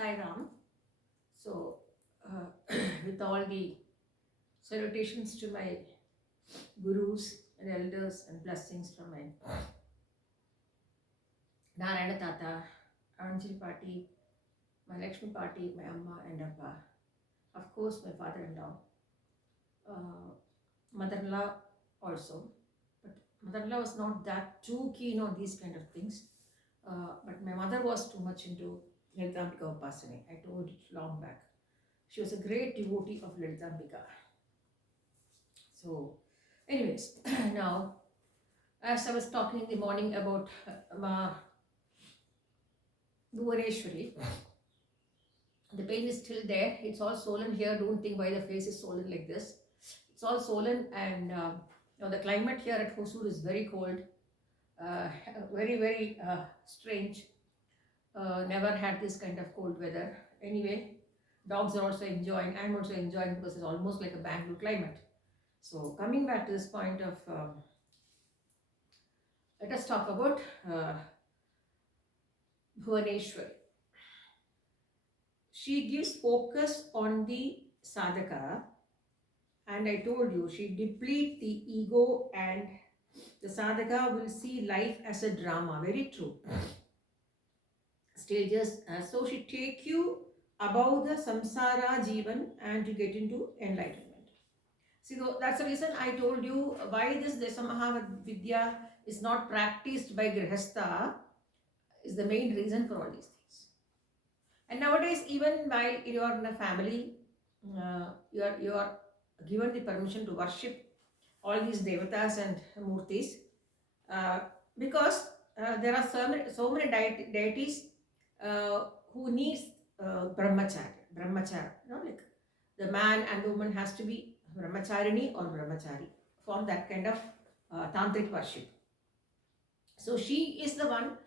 Sai Ram. So, with all the salutations to my gurus and elders and blessings from my Narayana Tata, Anjali Party, my Lakshmi Party, my Amma and Appa, of course, my father in law, mother in law also. But mother in law was not that too keen on these kind of things. But my mother was too much into Lalitambika Upasane. I told it long back. She was a great devotee of Lalitambika. So, anyways, now, as I was talking in the morning about MaBhuvanewari, the pain is still there. It's all swollen here. Don't think why the face is swollen like this. It's all swollen, and the climate here at Hosur is very cold, very, very strange. Never had this kind of cold weather. Anyway, dogs are also enjoying. I'm also enjoying because it's almost like a Bangalore climate. So, coming back to this point of, let us talk about Bhuvaneshwari. She gives focus on the sadhaka, and I told you she depletes the ego, and the sadhaka will see life as a drama. Very true. Stages. So she take you above the samsara jivan and to get into enlightenment. See, that's the reason I told you why this Desamaha Vidya is not practiced by Grihastha is the main reason for all these things. And nowadays, even while you are in a family, you are given the permission to worship all these devatas and murtis, because there are so many deities who needs brahmacharya, like the man and the woman has to be brahmacharini or brahmachari for that kind of tantric worship. So she is the one,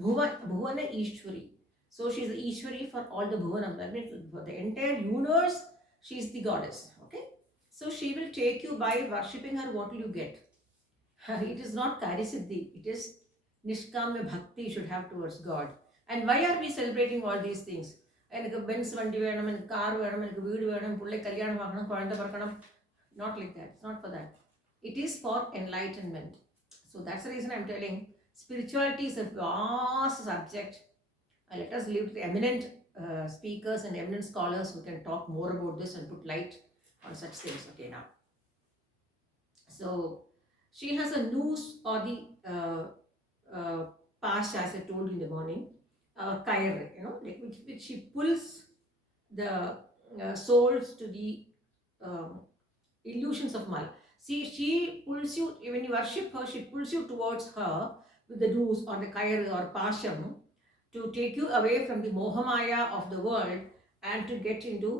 Bhuvana Ishwari. So she is the Ishwari for all the Bhuvanam. That means for the entire universe, she is the goddess. Okay. So she will take you by worshipping her. What will you get? It is not Karisiddhi. It is Nishkamya Bhakti you should have towards God. And why are we celebrating all these things? எனக்கு Benz வண்டி வேணும், எனக்கு car வேணும், எனக்கு வீடு வேணும், பிள்ளை கல்யாணம் ஆகணும், குழந்தை பிறக்கணும். Not like that. It's not for that. It is for enlightenment. So that's the reason I'm telling spirituality is a vast subject. Let us leave to the eminent speakers and eminent scholars who can talk more about this and put light on such things. Okay, now. So she has a noose or the pash, as I told you in the morning, kair, like which she pulls the souls to the illusions of Mala. See, she pulls you, when you worship her, she pulls you towards her with the noose or the kair or pasham to take you away from the mohamaya of the world and to get into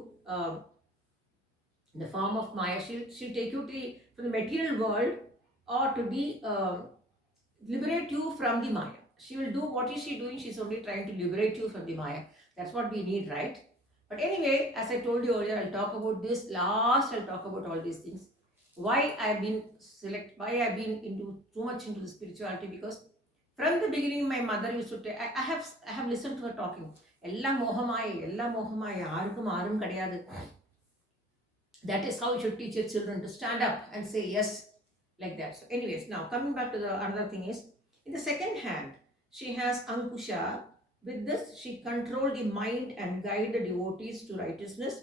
the form of Maya. She'll take you from the material world or to be liberate you from the Maya. She will do, what is she doing? She's only trying to liberate you from the Maya. That's what we need, right? But anyway, as I told you earlier, I'll talk about this. Last, I'll talk about all these things. Why I've been into too much into the spirituality, because from the beginning, my mother used to tell, I have listened to her talking. Ella mohamaya, yarukum aarum kadiyadu. That is how you should teach your children to stand up and say yes, like that. So anyways, now coming back to the another thing is, in the second hand, she has Ankusha. With this, she controlled the mind and guide the devotees to righteousness,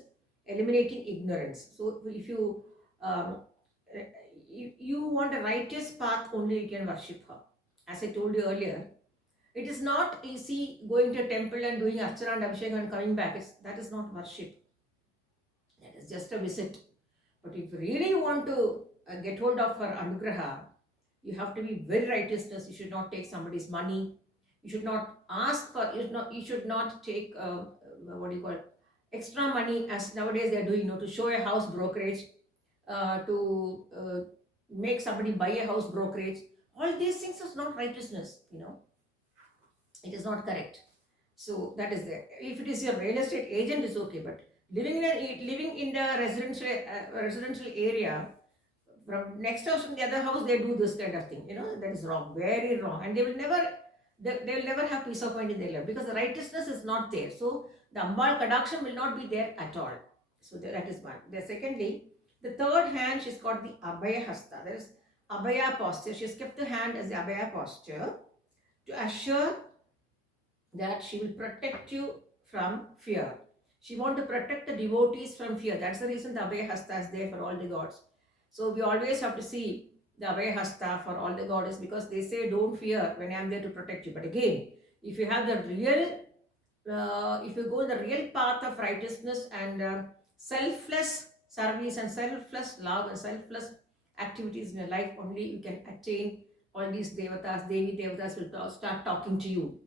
eliminating ignorance. So if you you want a righteous path, only you can worship her. As I told you earlier, it is not easy going to a temple and doing archana and abhishek and coming back. That is not worship. That is just a visit. But if you really want to get hold of her anugraha, you have to be very righteousness. You should not take somebody's money. You should not ask for, you should not take, extra money, as nowadays they are doing, to show a house brokerage, to make somebody buy a house brokerage. All these things is not righteousness, It is not correct. So that is there. If it is your real estate agent, it's okay. But living in the residential area, from next house to the other house, they do this kind of thing. That is wrong, very wrong. And they will never they will never have peace of mind in their life because the righteousness is not there. So the Ambal Kadaksham will not be there at all. So that is one. The secondly, the third hand, she's got the Abhaya Hasta. There is Abhaya posture. She's kept the hand as the Abhaya posture to assure that she will protect you from fear. She wants to protect the devotees from fear. That's the reason the Abhaya Hasta is there for all the gods. So we always have to see the Abhaya Hasta for all the gods because they say don't fear when I am there to protect you. But again, if you have the real, if you go the real path of righteousness and selfless service and selfless love and selfless activities in your life, only you can attain all these devatas, Devi devatas will start talking to you.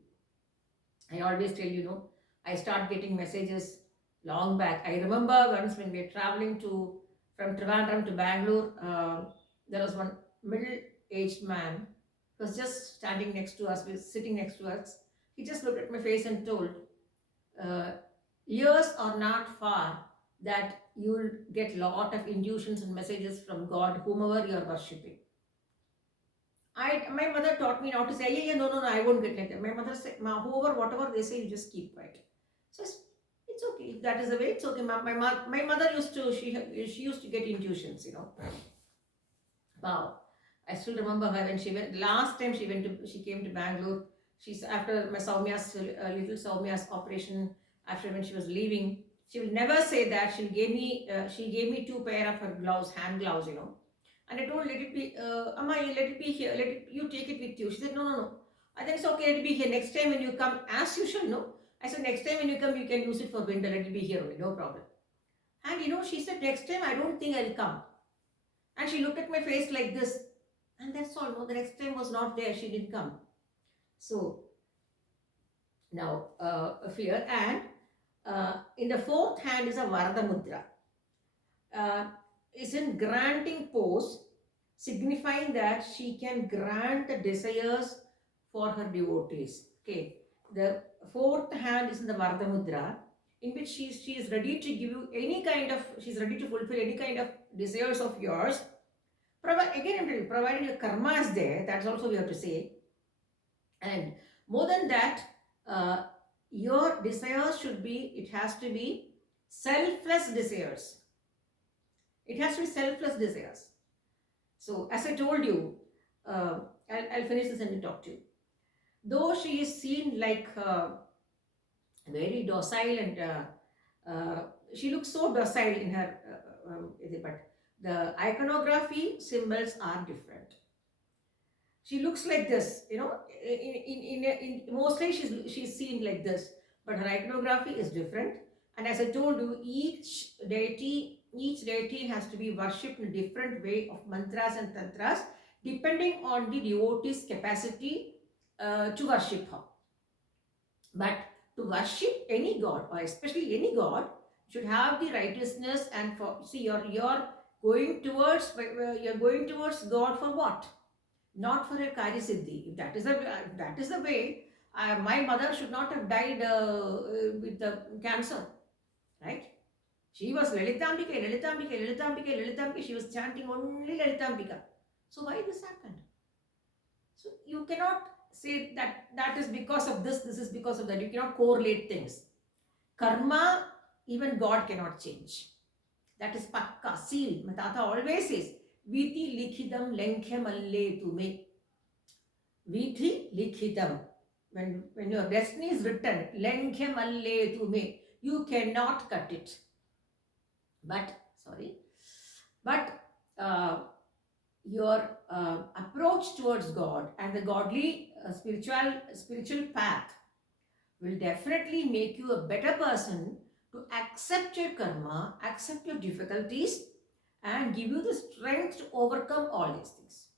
I always tell I start getting messages long back. I remember once when we were traveling from Trivandrum to Bangalore, there was one middle-aged man who was just standing next to us, was sitting next to us. He just looked at my face and told, uh, years are not far that you'll get lot of intuitions and messages from God, whomever you are worshipping. My mother taught me not to say, yeah, no, I won't get like that. My mother said, whoever, whatever they say, you just keep quiet. So it's okay. If that is the way, it's okay. My mother used to, she used to get intuitions, Wow. I still remember her when she went, last time she came to Bangalore. She's after my Soumya's, little Soumya's operation, after when she was leaving, she will never say that. She gave me two pair of her gloves, hand gloves, And I told, let it be, Amma, let it be here, you take it with you. She said, no. I said, it's okay, let it be here. Next time when you come, as usual, no. I said, next time when you come, you can use it for winter, let it be here only, no problem. And she said, next time I don't think I'll come. And she looked at my face like this. And that's all. No, the next time was not there. She didn't come. So, now, fear. And in the fourth hand is a Varada Mudra. Is in granting pose, signifying that she can grant the desires for her devotees. Okay. The fourth hand is in the Varada Mudra, in which she is ready to give you any kind of, she's ready to fulfill any kind of desires of yours. Provided your karma is there, that's also we have to say. And more than that, your desires it has to be selfless desires. It has to be selfless desires. So, as I told you, I'll finish this and we'll talk to you. Though she is seen like very docile and she looks so docile in her, but the iconography symbols are different. She looks like this, mostly she's seen like this, but her iconography is different. And as I told you, each deity has to be worshipped in a different way of mantras and tantras, depending on the devotee's capacity to worship her. But to worship any god, or especially any god, should have the righteousness. And you're going towards God for what? Not for a Karya Siddhi. If that is the way, my mother should not have died with the cancer, right? She was Lalitambika. She was chanting only Lalitambika. So why this happened? So you cannot say that is because of this is because of that. You cannot correlate things. Karma, even God cannot change. That is pakka, seal. My Tata always says, Viti likhidam lenkham alle tume. Viti likhidam. When your destiny is written, lenkham alle tume, you cannot cut it. But your approach towards God and the godly spiritual path will definitely make you a better person to accept your karma, accept your difficulties, and give you the strength to overcome all these things.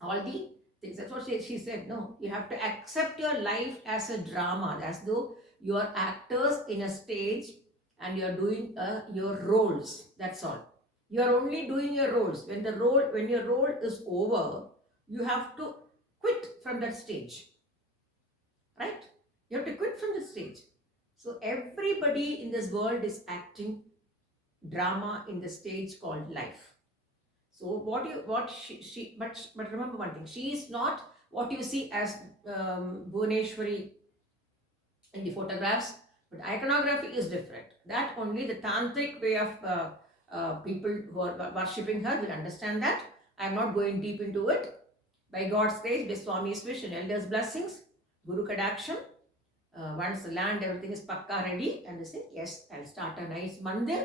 All the things. That's what she said. No, you have to accept your life as a drama, as though you are actors in a stage and you are doing your roles. That's all. You are only doing your roles. When your role is over, you have to quit from that stage. Right? You have to quit from the stage. So everybody in this world is acting drama in the stage called life. So but remember one thing, she is not what you see as Bhuvaneshwari in the photographs, but iconography is different. That only the tantric way of people who are worshipping her will understand that. I am not going deep into it. By God's grace, by Swami's wish and elders' blessings, Guru Kadaksham, once the land, everything is pakka ready, and they say, yes, I'll start a nice mandir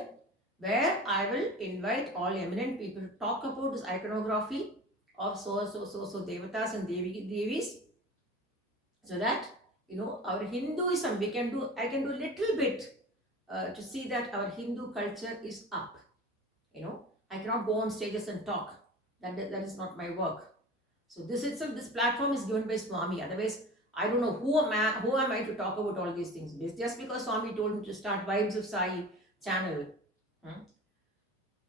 where I will invite all eminent people to talk about this iconography of so devatas and devis, so that our Hinduism, I can do little bit to see that our Hindu culture is up. I cannot go on stages and talk. That is not my work. So this platform is given by Swami. Otherwise, I don't know who am I to talk about all these things. Just because Swami told me to start Vibes of Sai channel.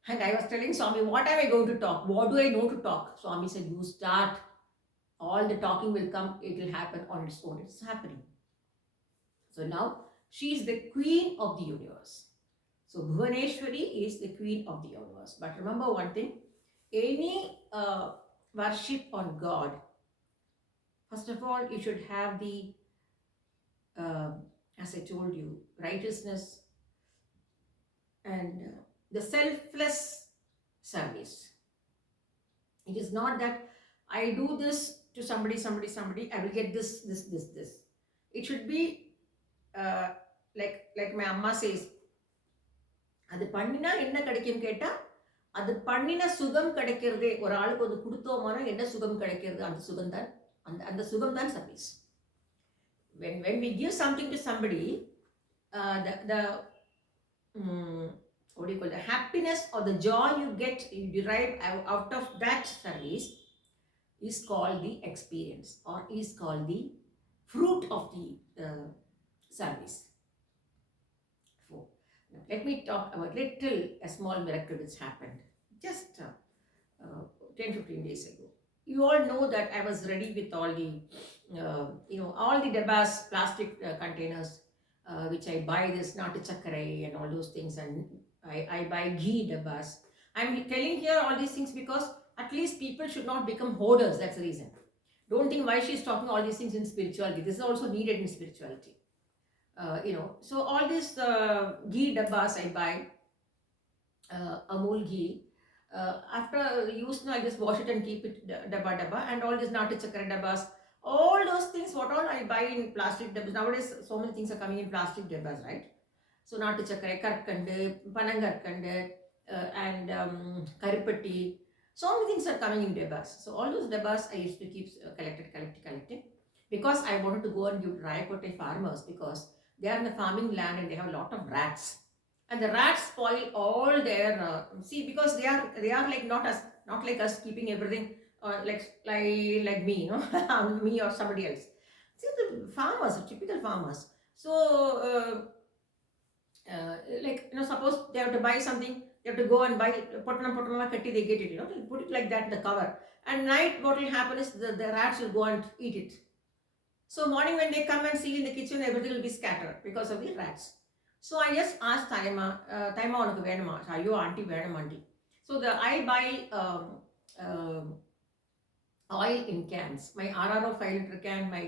And I was telling Swami, what am I going to talk? What do I know to talk? Swami said, you start. All the talking will come. It will happen on its own. It's happening. So now, she is the queen of the universe. So Bhuvaneshwari is the queen of the universe. But remember one thing, any worship on God, first of all, you should have the, as I told you, righteousness and the selfless service. It is not that I do this to somebody, I will get this. It should be like my amma says, அது பண்ணினா என்ன கிடைக்கும் கேட்டா, அது பண்ணின சுகம் கிடைக்கிறது. ஒரு ஆளுக்கு அது கொடுத்தோம்னா என்ன சுகம் கிடைக்கிறது, அந்த சுகம் தான், அந்த சுகம் தான் service. When we give something to somebody, what do you call, the happiness or the joy you derive out of that service is called the experience, or is called the fruit of the service. Let me talk about a small miracle which happened just 10-15 days ago. You all know that I was ready with all the all the dabbas, plastic containers which I buy, this natu chakrai and all those things, and I buy ghee dabbas. I'm telling here all these things because at least people should not become hoarders. That's the reason. Don't think why she's talking all these things in spirituality. This is also needed in spirituality. So all these ghee dabbas I buy, Amul ghee. After use, I just wash it and keep it dabba, and all these natu chakra dabbas, all those things, what all I buy in plastic dabbas. Nowadays, so many things are coming in plastic dabbas, right? So natu chakra, karkandu, panangarkandu, and karipatti. So many things are coming in dabbas. So all those dabbas I used to keep collecting, because I wanted to go and give dry kote farmers, because they are in the farming land and they have a lot of rats, and the rats spoil all their because they are like not like us, keeping everything like me, me or somebody else. See, the farmers are typical farmers. So suppose they have to buy something, they have to go and buy potana katti, they get it, they put it like that in the cover, and night what will happen is the rats will go and eat it. So morning when they come and see in the kitchen, everything will be scattered because of the rats. So I just asked Taima unaku venuma? Ayyo auntie venum auntie. So I buy oil in cans. My RRO 5 liter can, my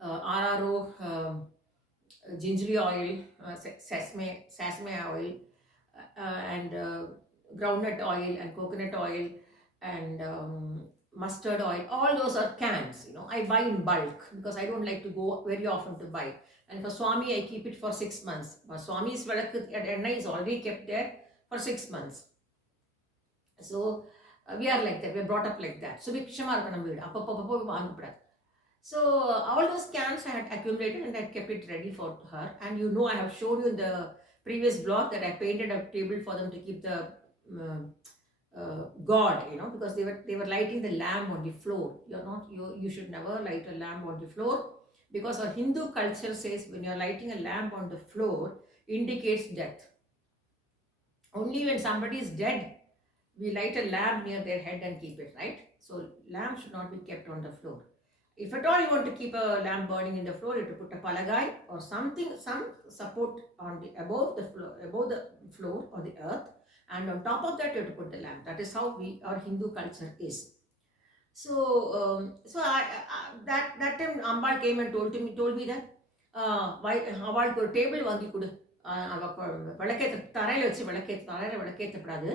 RRO gingery oil, sesame oil, and groundnut oil and coconut oil and mustard oil. All those are cans. I buy in bulk because I don't like to go very often to buy. And for Swami, I keep it for 6 months. For Swami's velakku at Enna is already kept there for 6 months. So we are like that. We are brought up like that. So we So all those cans I had accumulated and I kept it ready for her. And I have showed you in the previous blog that I painted a table for them to keep the God, because they were lighting the lamp on the floor. You should never light a lamp on the floor, because our Hindu culture says when you're lighting a lamp on the floor, indicates death. Only when somebody is dead, we light a lamp near their head and keep it, right? So lamp should not be kept on the floor. If at all you want to keep a lamp burning in the floor, you have to put a palagai or something, some support on the above the floor or the earth, and on top of that you have to put the lamp. That is how our Hindu culture is. That time Ambal came and told me that why அவளுக்கு ஒரு table வாங்கி கொடு, அவ விளக்கேற்ற தரையில் வச்சு தரையில் விளக்கேற்றப்படாது,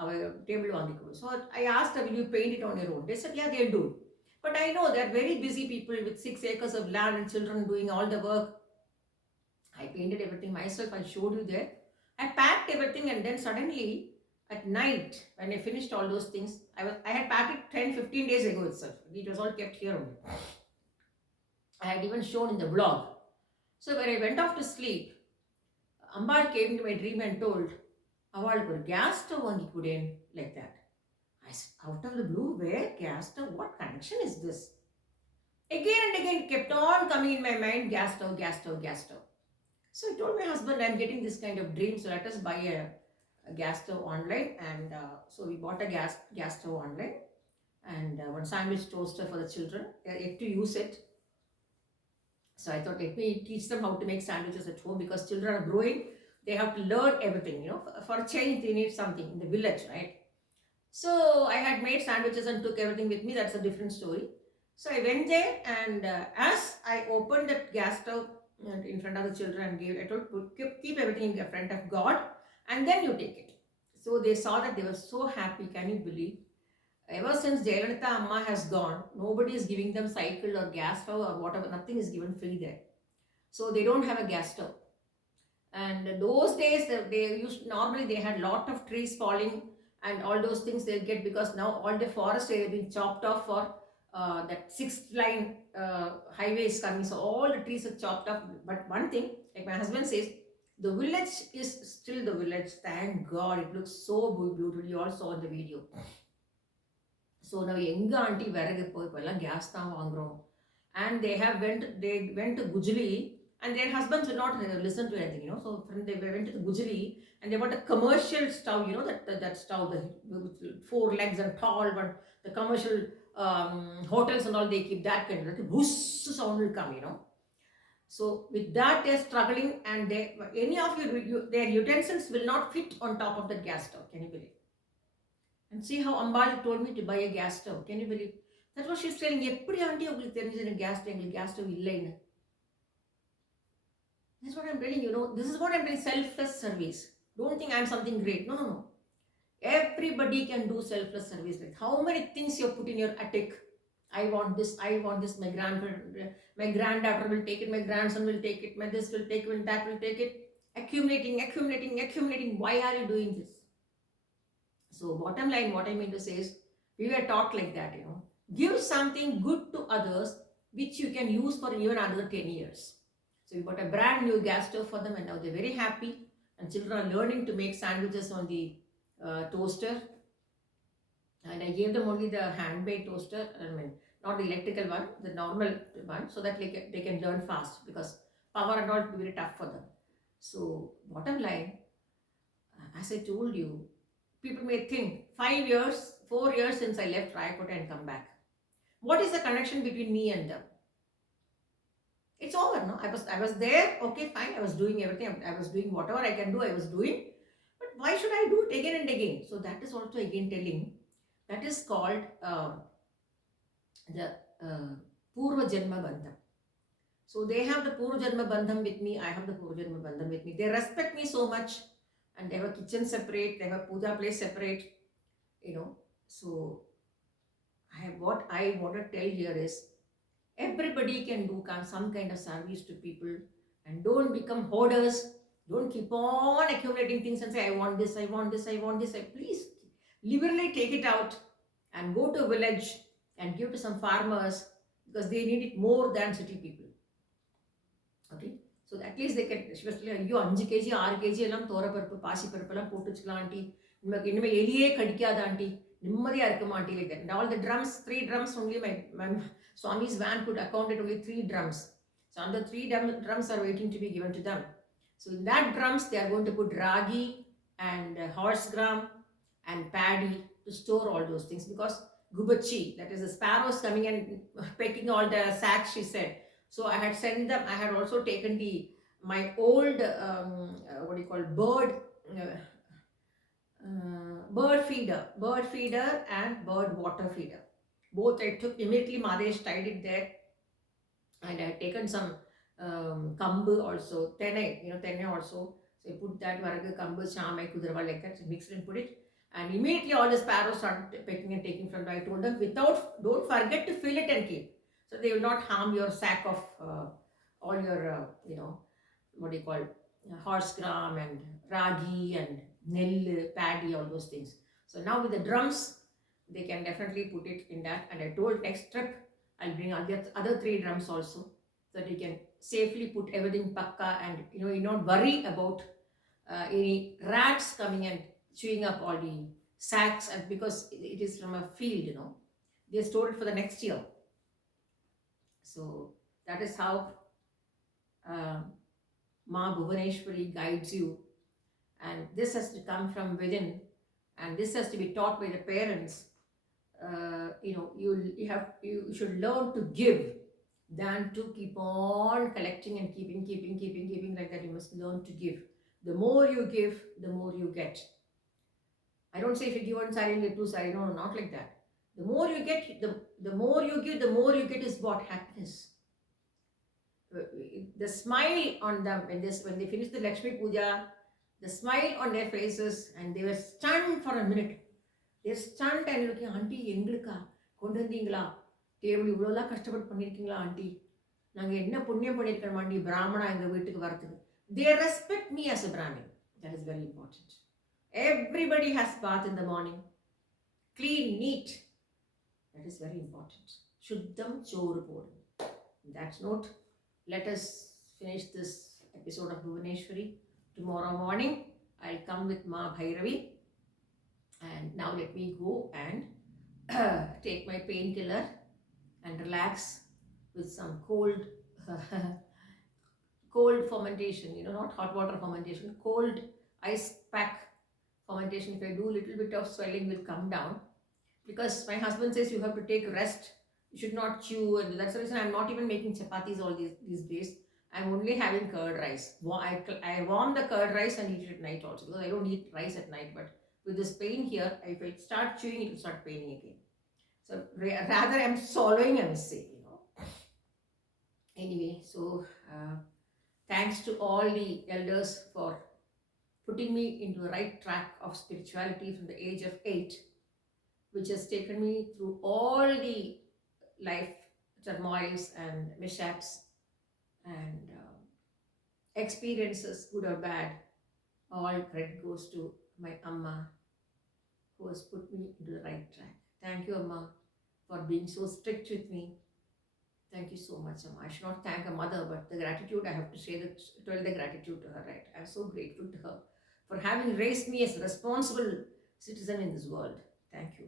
அவ டேபிள் வாங்கி கொடு. So I asked will you paint it on your own? They said yeah, they'll do it. But I know they're very busy people with 6 acres of land and children doing all the work. I painted everything myself. I showed you there. I packed everything, and then suddenly at night, when I finished all those things, I had packed it 10-15 days ago itself. It was all kept here only. I had even shown in the blog. So when I went off to sleep, Ambal came to my dream and told, "Avalku or gas stove vaangi kudeen," like that. I said, out of the blue, where gas stove? What connection is this? Again and again, it kept on coming in my mind, gas stove, gas stove, gas stove. So I told my husband, I'm getting this kind of dream, so let us buy a gas stove online. And so we bought a gas stove online, and one sandwich toaster for the children. They have to use it. So I thought, let me teach them how to make sandwiches at home, because children are growing. They have to learn everything, For a change, they need something in the village, right? So I had made sandwiches and took everything with me. That's a different story. So I went there, and as I opened that gas stove in front of the children and I told, keep everything in front of God, and then you take it. So they saw that, they were so happy. Can you believe? Ever since Jayalalitha Amma has gone, nobody is giving them cycle or gas stove or whatever. Nothing is given free there. So they don't have a gas stove. And those days, normally they had lot of trees falling and all those things they'll get, because now all the forest area have been chopped off for that 6th line highway is coming. So all the trees are chopped off. But one thing, like my husband says, the village is still the village. Thank God, it looks so beautiful. You all saw in the video. So now எங்க aunty விறகு இப்போல்லாம் case தான் வாங்குறோம். And they went to Gujali, and their husbands would not listen to anything, So they went to the Gujali, and they bought a commercial stove, that stove, the 4 legs and tall one, the commercial hotels and all, they keep that kind of whoosh sound will come, So with that they're struggling, and any of their utensils will not fit on top of the gas stove. Can you believe? And see how Ambal told me to buy a gas stove. Can you believe? That's what she's telling. எப்படி aunty உங்களுக்கு தெரிஞ்சது gas stove, எங்களுக்கு gas stove இல்லைன்னு? That's what I'm telling you. This is what I'm telling, selfless service. Don't think I'm something great. No. Everybody can do selfless service. Like how many things you put in your attic. I want this. My granddaughter will take it. My grandson will take it. My this will take it. That will take it. Accumulating. Why are you doing this? So bottom line, what I mean to say is, we were taught like that, Give something good to others, which you can use for even another 10 years. So we bought a brand new gas stove for them, and now they're very happy. And children are learning to make sandwiches on the toaster. And I gave them only the hand-made toaster, not the electrical one, the normal one, so that they can learn fast, because power and all will be very tough for them. So bottom line, as I told you, people may think 4 years since I left Rayakota and come back. What is the connection between me and them? It's over, no? I was there, okay, fine. I was doing everything. I was doing whatever I can do, I was doing. But why should I do it again and again? So that is also again telling. That is called the Purva Janma Bandham. So they have the Purva Janma Bandham with me. I have the Purva Janma Bandham with me. They respect me so much. And they have a kitchen separate, they have a puja place separate, So what I want to tell here is, everybody can do some kind of service to people, and don't become hoarders. Don't keep on accumulating things and say, I want this. Please, liberally take it out and go to a village and give to some farmers, because they need it more than city people. Okay? So at least they can, especially, ஐயோ 5 kg 6 kg எல்லாம் தோரப்பருப்பு பாசிப்பருப்பெல்லாம் போட்டு வச்சுக்கலாம் aunty, இனிமேல் எலியே கடிக்காத aunty, நிம்மதியாக இருக்குமா aunty, like that. And all the drums, 3 drums only, my Swami's van could accommodate only 3 drums. So on the 3 drums are waiting to be given to them. So in that drums, they are going to put ragi and horse gram and paddy to store all those things, because gubachi, that is the sparrows coming and pecking all the sacks, she said. So I had sent them. I had also taken my old bird feeder and bird water feeder. Both I took immediately, Madesh tied it there, and I had taken some kambu also, tene, tene also. So I put that varaga, kambu, chamai, kudrava like that, so mix it and put it. And immediately all the sparrows started pecking and taking from it. I told them, don't forget to fill it and keep. So they will not harm your sack of all your, what do you call, horse gram and ragi and nil, paddy, all those things. So now with the drums, they can definitely put it in that. And I told next trip, I'll bring other three drums also, so that you can safely put everything pakka, and you not worry about any rats coming and chewing up all the sacks, and because it is from a field, they store it for the next year. So that is how uh, MaBhuvanewari guides you, and this has to come from within, and this has to be taught by the parents. You should learn to give than to keep on collecting and keeping like that. You must learn to give. The more you give, the more you get. I don't say if you give one sari, you get two sari. No, not like that. The more you get, the more you give, the more you get is what? Happiness. The smile on them when they finish the Lakshmi Puja, the smile on their faces, and they were stunned for a minute. They're stunned and looking, Auntie, எங்களுக்கா கொண்டு வந்தீங்களா table இவ்வளோலாம் கஷ்டப்பட்டு பண்ணியிருக்கீங்களா aunty நாங்கள் என்ன புண்ணியம் பண்ணியிருக்கோம் aunty பிராமணா எங்கள் வீட்டுக்கு வரத்துக்கு. They respect me as a Brahmin. That is very important. Everybody has bath in the morning. Clean, neat. That is very important. Shuddham choru podum. On that note, let us finish this episode of Bhuvaneshwari. Tomorrow morning, I'll come with Ma Bhairavi. And now let me go and take my painkiller and relax with some cold cold fermentation, not hot water fermentation, cold ice pack fermentation. If I do, a little bit of swelling will come down, because my husband says you have to take rest, you should not chew, and that's the reason I'm not even making chapatis all these days. I'm only having curd rice. I warm the curd rice and eat it at night also, because I don't eat rice at night. But with this pain here, if I start chewing, it will start paining again. So rather I'm swallowing, I must say, Anyway, so thanks to all the elders for putting me into the right track of spirituality from the age of 8, which has taken me through all the life turmoils and mishaps and experiences, good or bad. All credit goes to my Amma, who has put me into the right track. Thank you, Amma, for being so strict with me. Thank you so much, Amma. I should not thank a mother, but the gratitude, I have to tell the gratitude to her, right? I'm so grateful to her for having raised me as a responsible citizen in this world. Thank you.